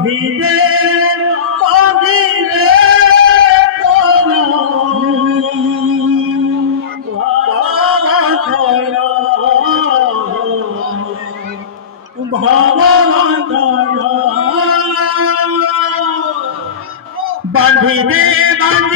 বাঁধিলে বাঁধিলে বাঁধিলে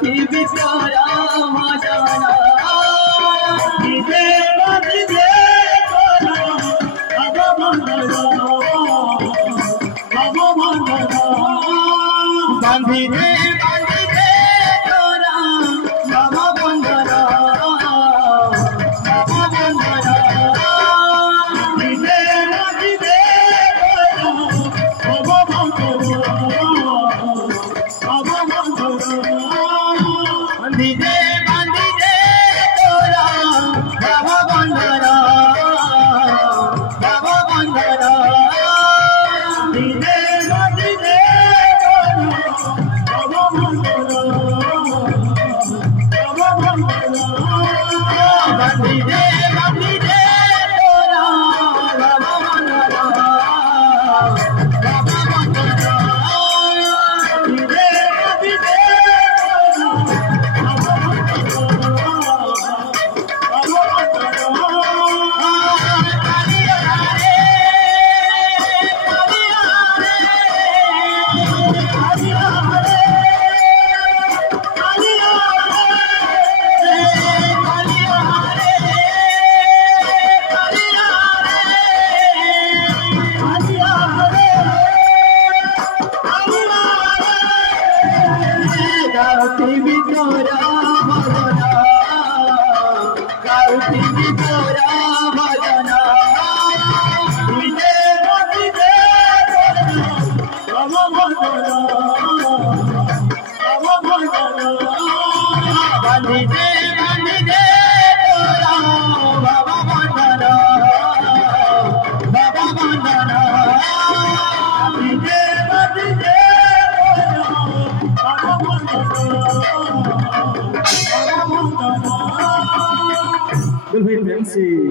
বাঁধিলে বাঁধিলে বাঁধিলে তোরা বাবা বন্ধরা বাবা বন্ধরা বাঁধিলে বাঁধিলে তোরা বাবা বন্ধরা বাবা বন্ধরা বাঁধিলে বাঁধিলে তোরা বাবা বন্ধরা বাবা বন্ধরা বাঁধিলে বাঁধিলে বাঁধিলে বাঁধিলে তোরা বাবা বন্ধরা বাবা বন্ধরা বাঁধিলে বাঁধিলে তোরা বাবা বন্ধরা কালিয়া রে কালিয়া রে বাঁধিলে বাঁধিলে তোরা বাবা বন্ধরা বাবা বন্ধরা বাঁধিলে বাঁধিলে তোরা বাবা বন্ধরা বাবা বন্ধরা